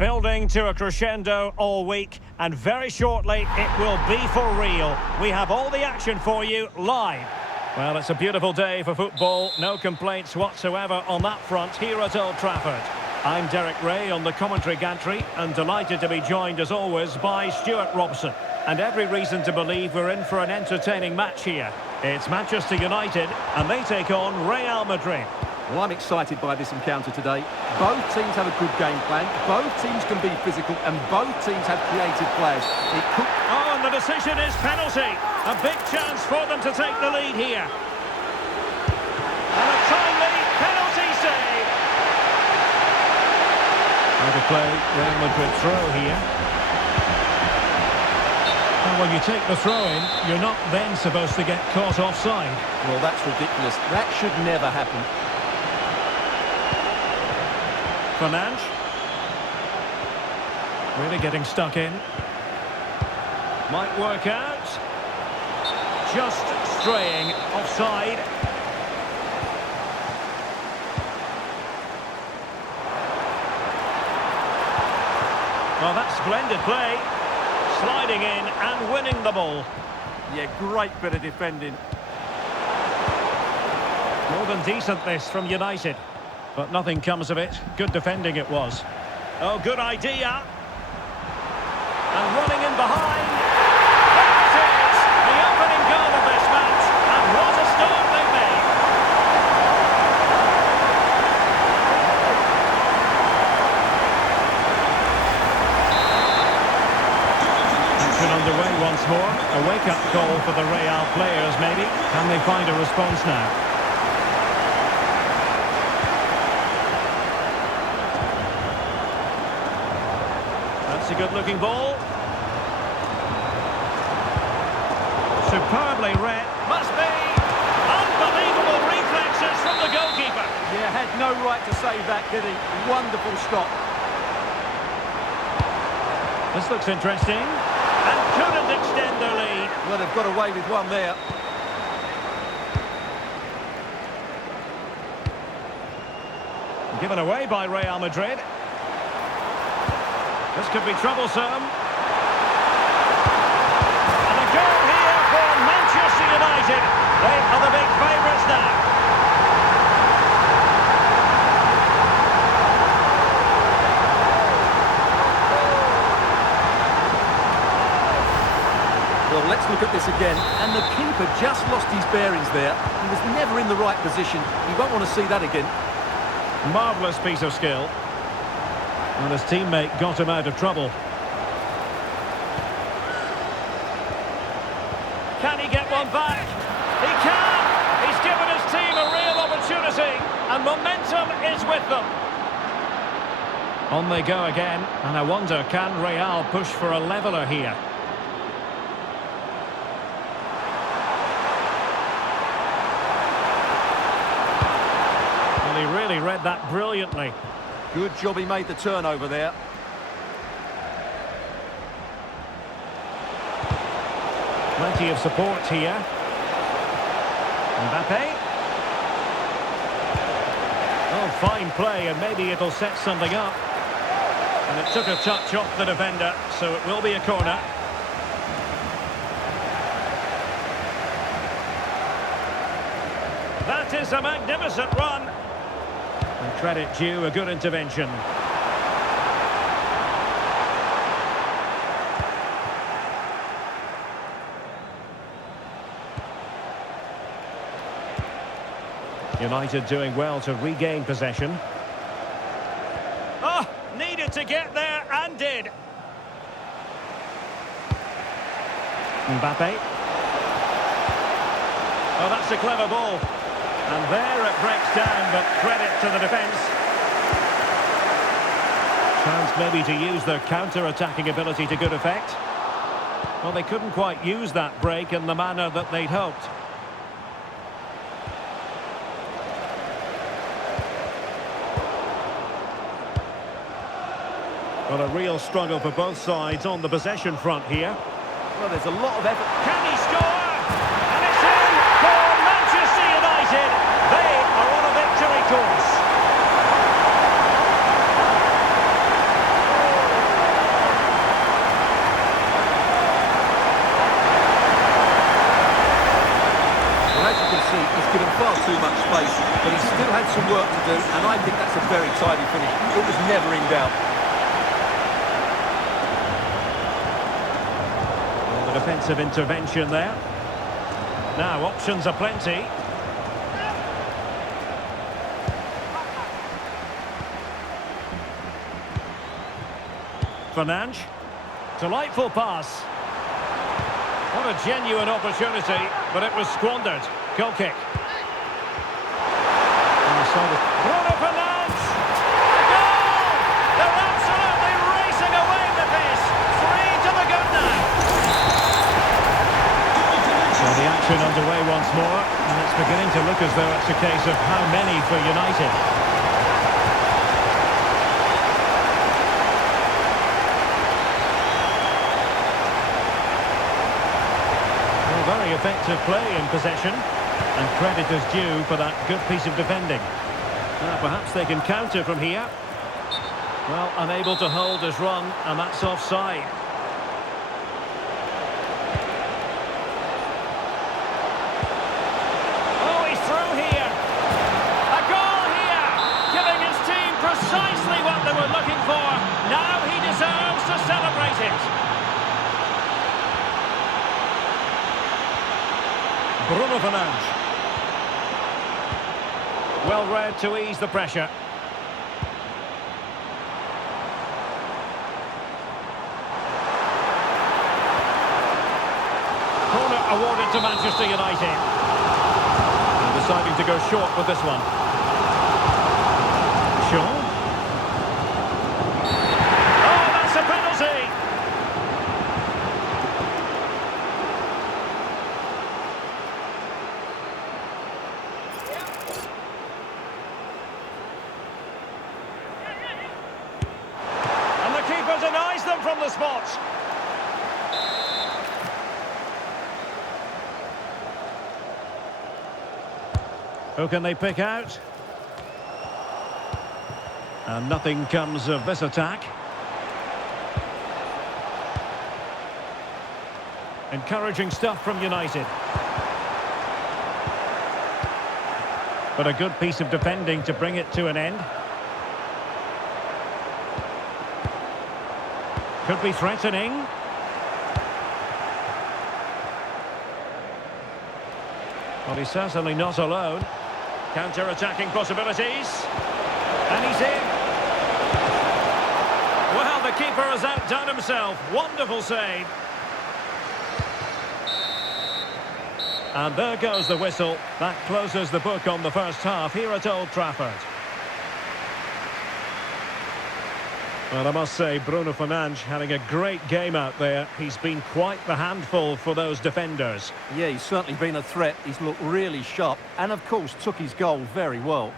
Building to a crescendo all week, and very shortly it will be for real. We have all the action for you live. Well, it's a beautiful day for football. No complaints whatsoever on that front here at Old Trafford. I'm Derek Ray on the commentary gantry, and delighted to be joined as always by Stuart Robson. And every reason to believe we're in for an entertaining match here. It's Manchester United, and they take on Real Madrid. Well, I'm excited by this encounter today. Both teams have a good game plan, both teams can be physical, and both teams have creative players. Oh, and the decision is penalty. A big chance for them to take the lead here. And a timely penalty save. Out of play, Real Madrid throw here. And when you take the throw in, you're not then supposed to get caught offside. Well, that's ridiculous. That should never happen. Fernandes. Really getting stuck in. Might work out. Just straying offside. Well, that's splendid play. Sliding in and winning the ball. Yeah, great bit of defending. More than decent this from United. But nothing comes of it. Good defending it was. Oh, good idea. And running in behind. That is the opening goal of this match. And what a start they've made. Action underway once more. A wake-up call for the Real players, maybe. Can they find a response now? A good-looking ball. Superbly read. Must be. Unbelievable reflexes from the goalkeeper. Yeah, had no right to save that, did he? Wonderful stop. This looks interesting. And couldn't extend their lead. Well, they've got away with one there. Given away by Real Madrid. This could be troublesome. And a goal here for Manchester United. They are the big favourites now. Well, let's look at this again. And the keeper just lost his bearings there. He was never in the right position. You won't want to see that again. Marvellous piece of skill. And his teammate got him out of trouble. Can he get one back? He can! He's given his team a real opportunity, and momentum is with them. On they go again, and I wonder, can Real push for a leveller here? Well, he really read that brilliantly. Good job he made the turnover there. Plenty of support here. Mbappe. Oh, fine play, and maybe it'll set something up. And it took a touch off the defender, so it will be a corner. That is a magnificent run. And credit due, a good intervention. United doing well to regain possession. Oh, needed to get there and did. Mbappe. Oh, that's a clever ball. And there it breaks down, but credit to the defence. Chance maybe to use their counter-attacking ability to good effect. Well, they couldn't quite use that break in the manner that they'd hoped. Well, a real struggle for both sides on the possession front here. Well, there's a lot of effort. Can he score? And it's in for Manchester United. They are on a victory course. tidy finish. It was never in doubt. Well, the defensive intervention there. Now, options are plenty. Fernandes. Delightful pass. What a genuine opportunity, but it was squandered. Goal kick. Bruno Fernandes! Goal! They're absolutely racing away with this. 3 to the good now. So the action underway once more, and it's beginning to look as though it's a case of how many for United. Very effective play in possession, and credit is due for that good piece of defending. Perhaps they can counter from here. Well, unable to hold his run, and that's offside. Oh, he's through here. A goal here, giving his team precisely what they were looking for. Now he deserves to celebrate it. Bruno Fernandes. Well read to ease the pressure. Corner awarded to Manchester United. And deciding to go short with this one. Shaw. Oh, that's a penalty! Denies them from the spot. Who can they pick out? And nothing comes of this attack. Encouraging stuff from United. But a good piece of defending to bring it to an end. Could be threatening. Well, he's certainly not alone. Counter-attacking possibilities. And he's in. Well, the keeper has outdone himself. Wonderful save. And there goes the whistle. That closes the book on the first half here at Old Trafford. Well, I must say, Bruno Fernandes having a great game out there. He's been quite the handful for those defenders. Yeah, he's certainly been a threat. He's looked really sharp and, of course, took his goal very well.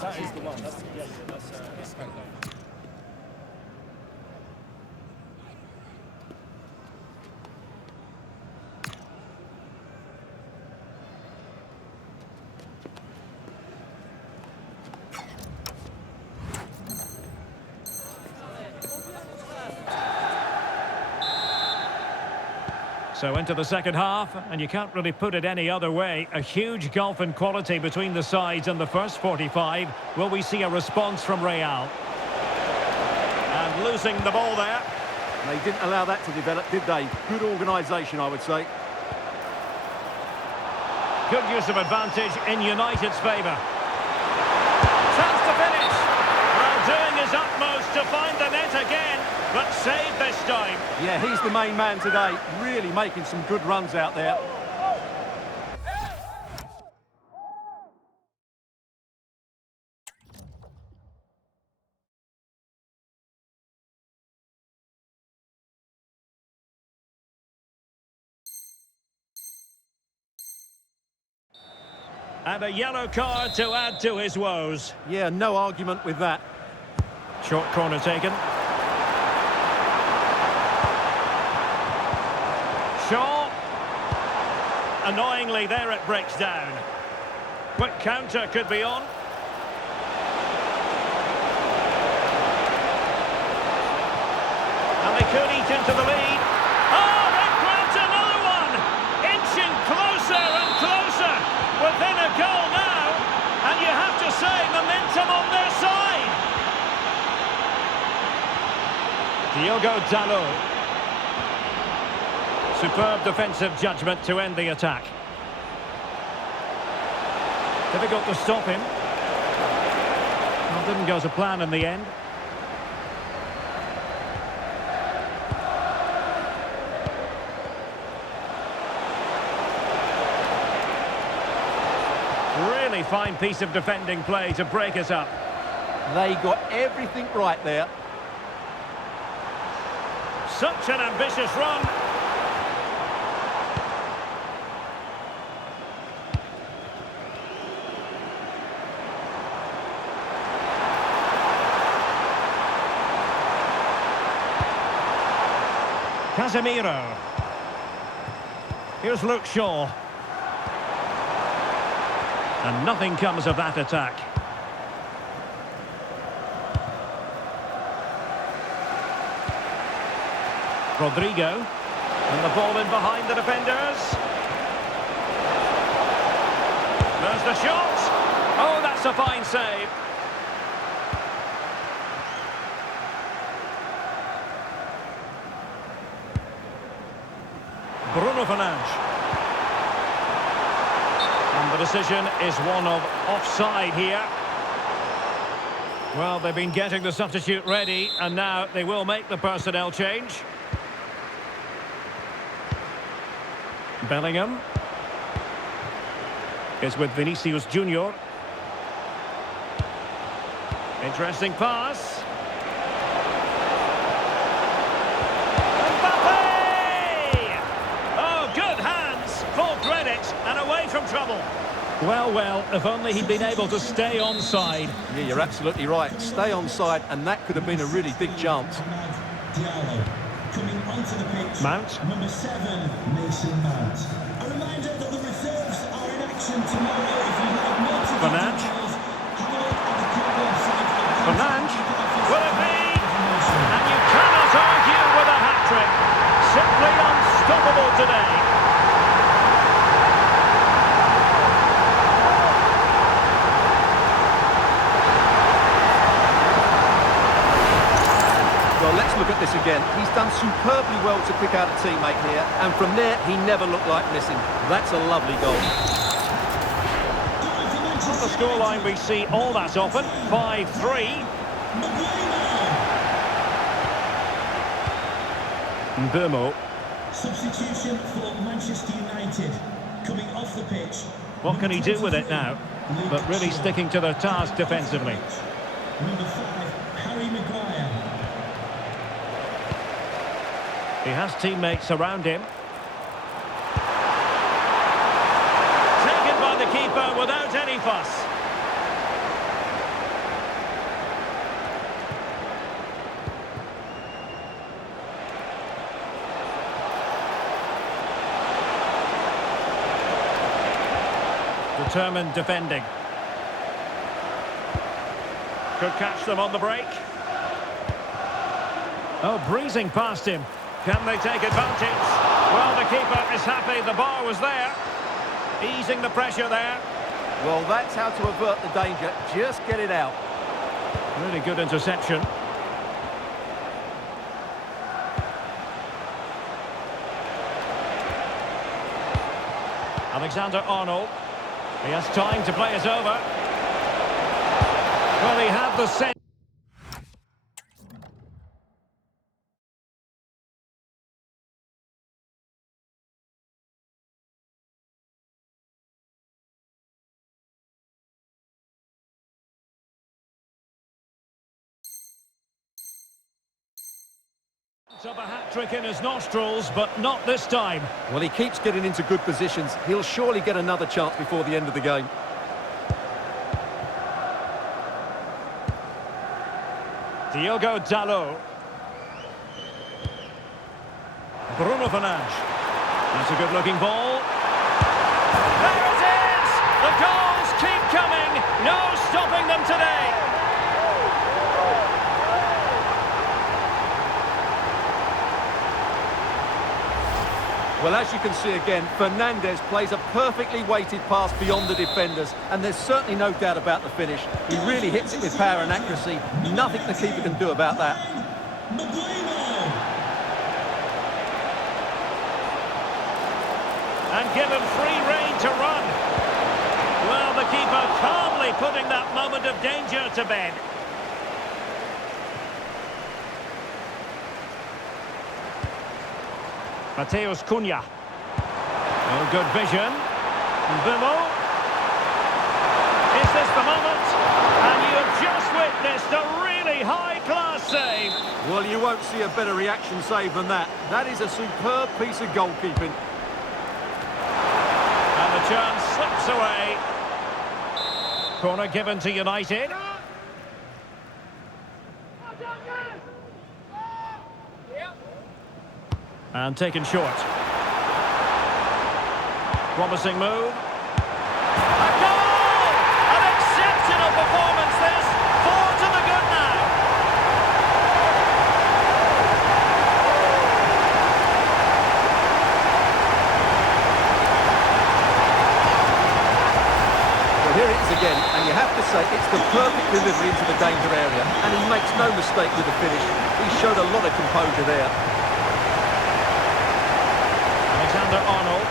That is the one. That's kind of So into the second half, and you can't really put it any other way. A huge gulf in quality between the sides in the first 45. Will we see a response from Real? And losing the ball there. They didn't allow that to develop, did they? Good organisation, I would say. Good use of advantage in United's favour. Chance to finish. Well, doing his utmost to find the net again, but saved this time. Yeah, he's the main man today. Really making some good runs out there. And a yellow card to add to his woes. Yeah, no argument with that. Short corner taken. Shaw. Annoyingly, there it breaks down. Quick counter could be on. And they could eat into the lead. Oh, they've grabbed another one! Inching closer and closer within a goal now. And you have to say, momentum on their side. Diogo Dalot. Superb defensive judgment to end the attack. Difficult to stop him. Well, didn't go to plan in the end. Really fine piece of defending play to break us up. They got everything right there. Such an ambitious run. Casemiro. Here's Luke Shaw. And nothing comes of that attack. Rodrigo. And the ball in behind the defenders. There's the shot. Oh, that's a fine save. Bruno Fernandes. And the decision is one of offside here. Well, they've been getting the substitute ready, and now they will make the personnel change. Bellingham is with Vinicius Junior. Interesting pass. And away from trouble. Well, if only he'd been able to stay onside. Yeah, you're absolutely right. Stay onside, and that could have been a really big chance. Mount. Number 7, Mason Mount. A reminder that the reserves are in action tomorrow. If you have multiple Fernandes. details, have a look at the club website. Fernandes. Will it be? And you cannot argue with a hat-trick. Simply unstoppable today. Well, let's look at this again. He's done superbly well to pick out a teammate here, and from there, he never looked like missing. That's a lovely goal. On the scoreline we see all that often, 5-3. Mbeumo. Substitution for Manchester United. Coming off the pitch. What can he do with it now? But really sticking to their task defensively. Number 5, Harry Maguire. He has teammates around him. Taken by the keeper without any fuss. Determined defending. Could catch them on the break. Oh, breezing past him. Can they take advantage? Well, the keeper is happy the bar was there. Easing the pressure there. Well, that's how to avert the danger. Just get it out. Really good interception. Alexander-Arnold. He has time to play it over. Well, he had the sense. Of a hat-trick in his nostrils, but not this time. Well, he keeps getting into good positions. He'll surely get another chance before the end of the game. Diogo Dalot. Bruno Fernandes. That's a good-looking ball. There it is! The goals keep coming. No stopping them today. Well, as you can see again, Fernandes plays a perfectly weighted pass beyond the defenders, and there's certainly no doubt about the finish. He really hits it with power and accuracy. Nothing the keeper can do about that. And given free rein to run. Well, the keeper calmly putting that moment of danger to bed. Mateus Cunha. Oh, good vision. Bimo. Is this the moment? And you have just witnessed a really high-class save. Well, you won't see a better reaction save than that. That is a superb piece of goalkeeping. And the chance slips away. Corner given to United. And taken short. Promising move. A goal! An exceptional performance this. 4 to the good now. Well, here it is again, and you have to say it's the perfect delivery into the danger area, and he makes no mistake with the finish. He showed a lot of composure there. Arnold.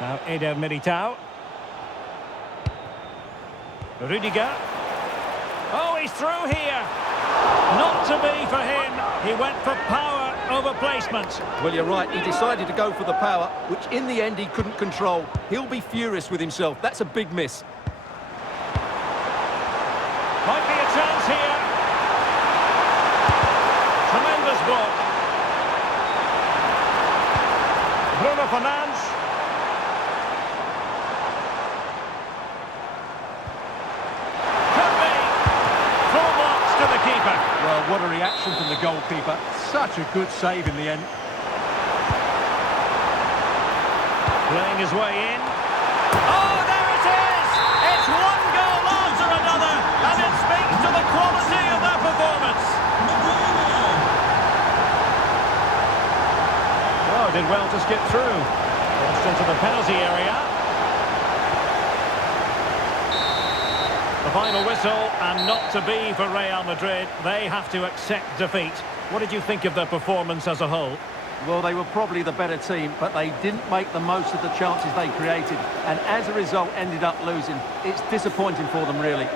Now Eder Militao. Rudiger. Oh, he's through here. Not to be for him. He went for power over placement. Well, you're right. He decided to go for the power, which in the end he couldn't control. He'll be furious with himself. That's a big miss. Might be a chance here. Tremendous block. Bruno Fernandes. Could be. Full blocks to the keeper. Well, what a reaction from the goalkeeper. Such a good save in the end. Playing his way in. Oh, there it is! It's one goal after another, and it speaks to the quality of their performance. Oh, did well to skip through. Crossed into the penalty area. The final whistle, and not to be for Real Madrid. They have to accept defeat. What did you think of their performance as a whole? Well, they were probably the better team, but they didn't make the most of the chances they created, and as a result ended up losing. It's disappointing for them, really.